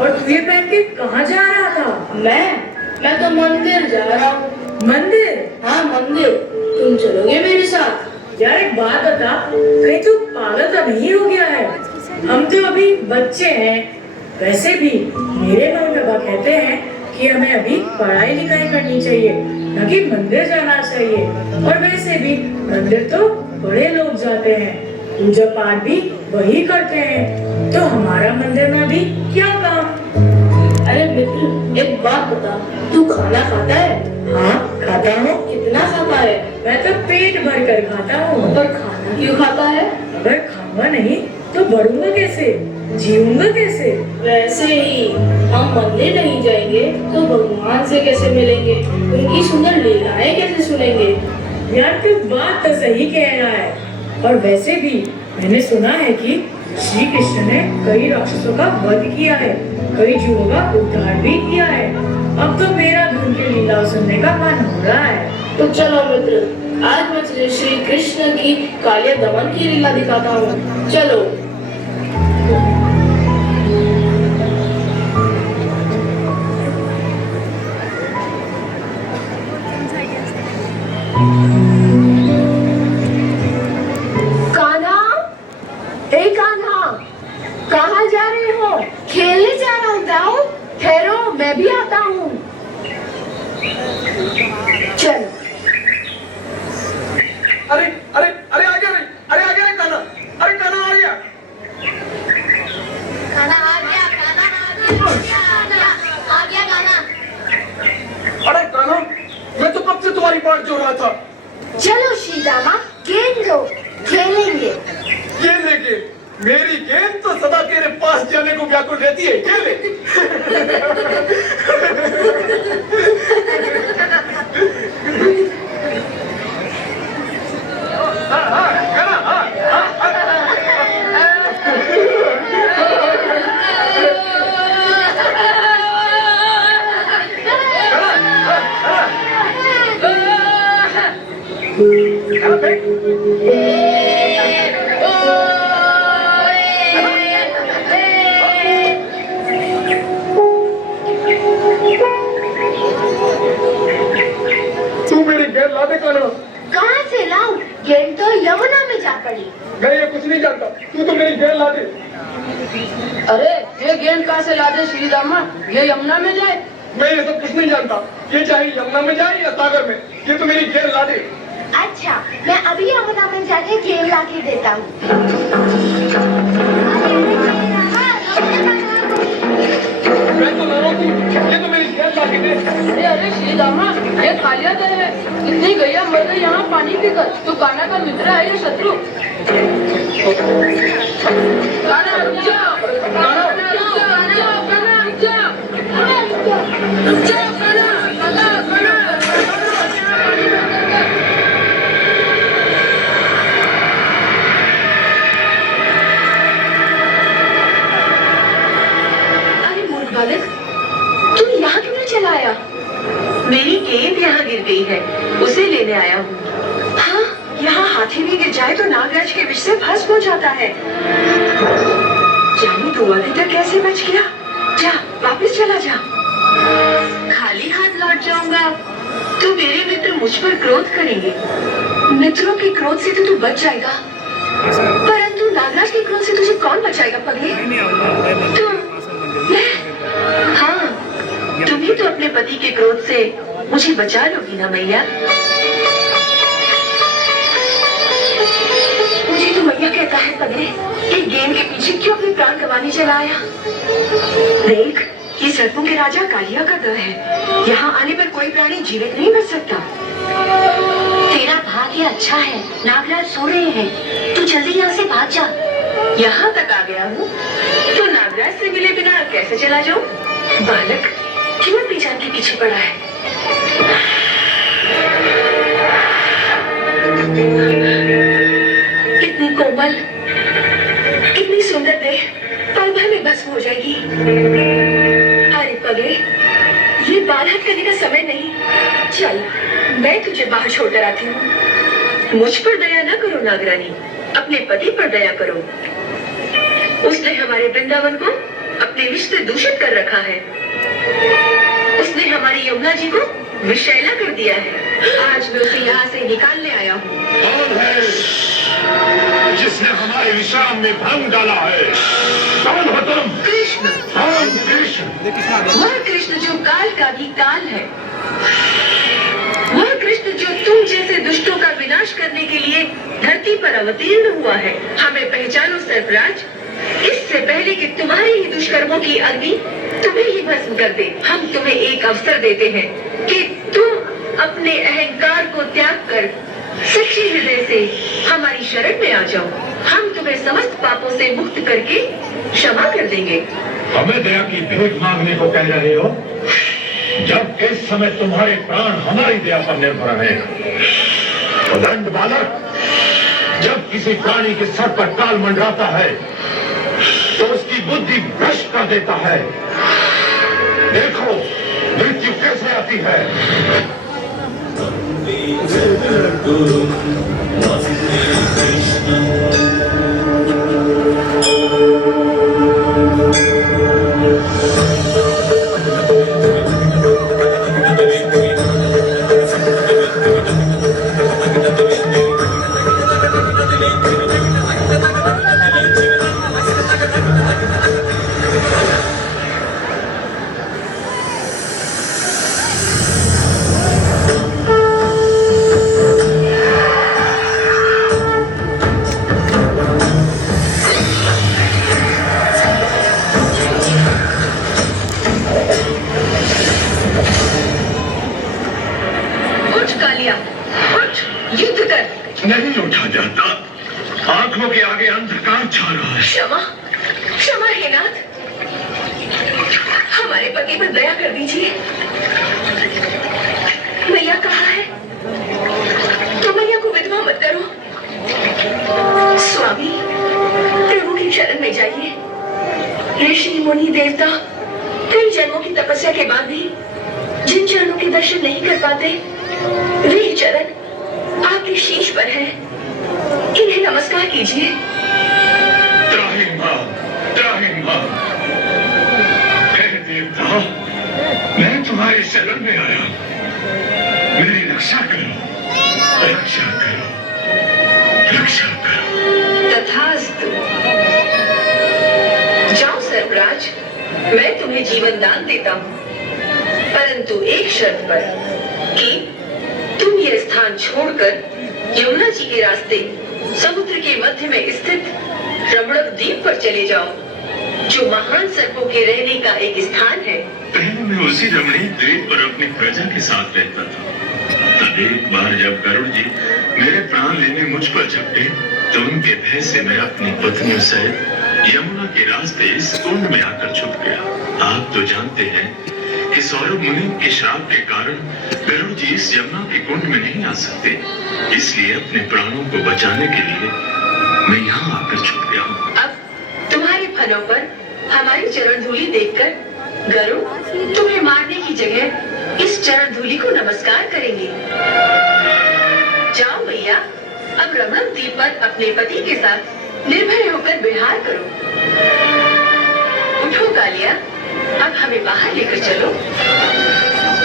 और तू ये पहन के कहाँ जा रहा था? मैं तो मंदिर जा रहा हूँ। मंदिर? हाँ मंदिर। तुम चलोगे मेरे साथ? यार एक बात बता, कहीं तू पागल तो नहीं हो गया है? हम तो अभी बच्चे हैं। वैसे भी मेरे मम्मी पापा कहते हैं कि हमें अभी पढ़ाई लिखाई करनी चाहिए, न कि मंदिर जाना चाहिए। और वैसे भी मंदिर तो बड़े लोग जाते हैं, पूजा पाठ भी वही करते हैं, तो हमारा मंदिर में अभी क्या काम? अरे मित्र, एक बात बता, तू खाना खाता है? हाँ खाता हूँ। कितना खाता है? मैं तो पेट भर कर खाता हूँ। पर खाना क्यों खाता है? अगर खाऊंगा नहीं तो बढ़ूंगा कैसे, जीऊंगा कैसे? वैसे ही हम मंदिर नहीं जाएंगे तो भगवान से कैसे मिलेंगे, उनकी सुंदर लीलाएं कैसे सुनेंगे? यार तू बात तो सही कह रहा है। और वैसे भी मैंने सुना है कि श्री कृष्ण ने कई राक्षसों का वध किया है, कई जीवों का उद्धार भी किया है। अब तो मेरा भी उनकी लीला सुनने का मन हो रहा है। तो चलो मित्र, आज मैं तुझे श्री कृष्ण की कालिया दमन की लीला दिखाता हूँ। चलो। कान्हा, ए कान्हा, कहाँ जा रहे हो? खेलने जा रहा हूँ ताऊ। ठहरो, मैं भी आता हूँ। चल। अरे अरे अरे आ गया रे, अरे आ गया रे कान्हा, अरे कान्हा आ गया। कान्हा आ गया, कान्हा आ गया कान्हा। अरे कान्हा, मैं तो कब से तुम्हारी बाट जो रहा था। चलो श्रीदामा, गेंद लो, खेलेंगे। गेंद लेके? मेरी गेंद तो सदा तेरे पास जाने को व्याकुल रहती है। गेंद ले। तू मेरी गेंद ला दे कान्हा। कहाँ से लाऊं? गेंद तो यमुना में जा पड़ी। मैं ये कुछ नहीं जानता, तू तो मेरी गेंद ला दे। अरे ये गेंद कहाँ से ला दे श्रीदामा? ये यमुना में जाए? मैं ये सब कुछ नहीं जानता, ये चाहे यमुना में जाए या सागर में, ये तो मेरी गेंद ला दे। अच्छा, मैं अभी यमुना में जाके गेंद ला के देता हूँ। मैं तो ला रहा हूँ, ये तो मेरी गेंद ला के दे। अरे अरे श्रीदामा, ये खालिया दर है। इतनी गैया मर गई यहाँ पानी पीकर। तो कान्हा का मित्र है या शत्रु? कान्हा रुक जाओ, कान्हा रुक जाओ, कान्हा रुक जाओ, रुक जाओ कान्हा, कान्हा। अरे मूर्ख बालक, तू यहाँ क्यों चला आया? मेरी गेंद यहाँ गिर गई है, उसे लेने आया हूँ। हाँ, यहाँ हाथी भी गिर जाए तो नागराज के विष से भस्म हो जाता है। जानी तू अभी तक कैसे बच गया? जा, वापस चला जा। खाली हाथ लौट जाऊंगा तो मेरे मित्र मुझ पर क्रोध करेंगे। मित्रों के क्रोध से तो तू बच जाएगा, परंतु नागराज के क्रोध से तुझे कौन बचाएगा पगले? तुम? मैं? हाँ, तुम ही तो अपने पति के क्रोध से मुझे बचा लोगी ना मैया? मुझे तो मैया कहता है पगले, एक गेंद के पीछे क्यों अपने प्राण गंवाने चला आया? देख, ये सर्पों के राजा कालिया का दर है। यहाँ आने पर कोई प्राणी जीवित नहीं बच सकता। तेरा भाग्य अच्छा है, नागराज सो रहे हैं। तू जल्दी यहाँ से भाग जा। यहाँ तक आ गया हूँ तो नागराज से मिले बिना कैसे चला जाऊँ? बालक क्यों अपनी जान के पीछे पड़ा है? कितनी कोमल, कितनी सुंदर देह पल भर में भस्म हो जाएगी। अरे पगले, ये बाल हाथ करने का समय नहीं। चल, मैं तुझे बाहर छोड़कर आती हूँ। मुझ पर दया न करो नागरानी, अपने पति पर दया करो। उसने हमारे वृंदावन को अपने रिश्ते दूषित कर रखा है। उसने हमारी यमुना जी को विषैला कर दिया है। आज मैं उसे यहाँ से निकालने आया हूँ। कौन है जिसने हमारे विश्राम में भंग डाला है? कौन हो तुम? कृष्ण। कौन कृष्ण? वह कृष्ण जो काल का भी काल है, वह कृष्ण जो तुम जैसे दुष्टों का विनाश करने के लिए धरती पर अवतीर्ण हुआ है। हमें पहचानो सर्पराज, इससे पहले कि तुम्हारे ही दुष्कर्मों की अग्नि तुम्हें ही भस्म कर दे। हम तुम्हें एक अवसर देते हैं कि तुम अपने अहंकार को त्याग कर सच्चे हृदय से हमारी शरण में आ जाओ। हम तुम्हें समस्त पापों से मुक्त करके क्षमा कर देंगे। हमें दया की भीख मांगने को कह रहे हो, जब इस समय तुम्हारे प्राण हमारी दया पर निर्भर है। उदंड बालक, जब किसी प्राणी के सर पर काल मंडराता है तो उसकी बुद्धि भ्रष्ट कर देता है। देखो मृत्यु कैसे आती है। नहीं उठा जाता, आंखों के आगे अंधकार छा रहा है। क्षमा, क्षमा हे नाथ, हमारे पति पर दया कर दीजिए। मैया कहाँ है? तो मैया को विधवा मत करो। स्वामी, प्रभु की शरण में जाइए। ऋषि मुनि देवता कई जन्मों की तपस्या के बाद भी जिन चरणों के दर्शन नहीं कर पाते, वे चरण आपके शीश पर है। इन्हें नमस्कार कीजिए। त्राहिमाम, हे देवता, मैं तुम्हारी शरण में आया। मेरी रक्षा करो, रक्षा करो, रक्षा करो। तथास्तु। जाओ सर्पराज, मैं तुम्हें जीवन दान देता हूँ, परंतु एक शर्त पर कि तुम यह स्थान छोड़कर यमुना जी के रास्ते समुद्र के मध्य में स्थित रमणक द्वीप पर चले जाओ, जो महान सर्पों के रहने का एक स्थान है। पहले मैं उसी रमणीक द्वीप पर अपनी प्रजा के साथ रहता था। तब एक बार जब गरुड़ जी मेरे प्राण लेने मुझ पर झपटे, तो उनके भय से मैं अपनी पत्नियों सहित यमुना के रास्ते इस कुंड में आकर छुप गया। आप तो जानते हैं कि सौरभ मुनि के श्राप के कारण गरुड़ जी इस यमुना के कुंड में नहीं आ सकते, इसलिए अपने प्राणों को बचाने के लिए मैं यहाँ आकर छुप गया हूँ। अब तुम्हारे फलों पर हमारी चरण धूलि देखकर गरुड़ तुम्हें मारने की जगह इस चरण धूलि को नमस्कार करेंगे। जाओ मैया, अब रमणक द्वीप पर अपने पति के साथ निर्भय होकर विहार करो। उठो कालिया, अब हमें बाहर लेकर चलो।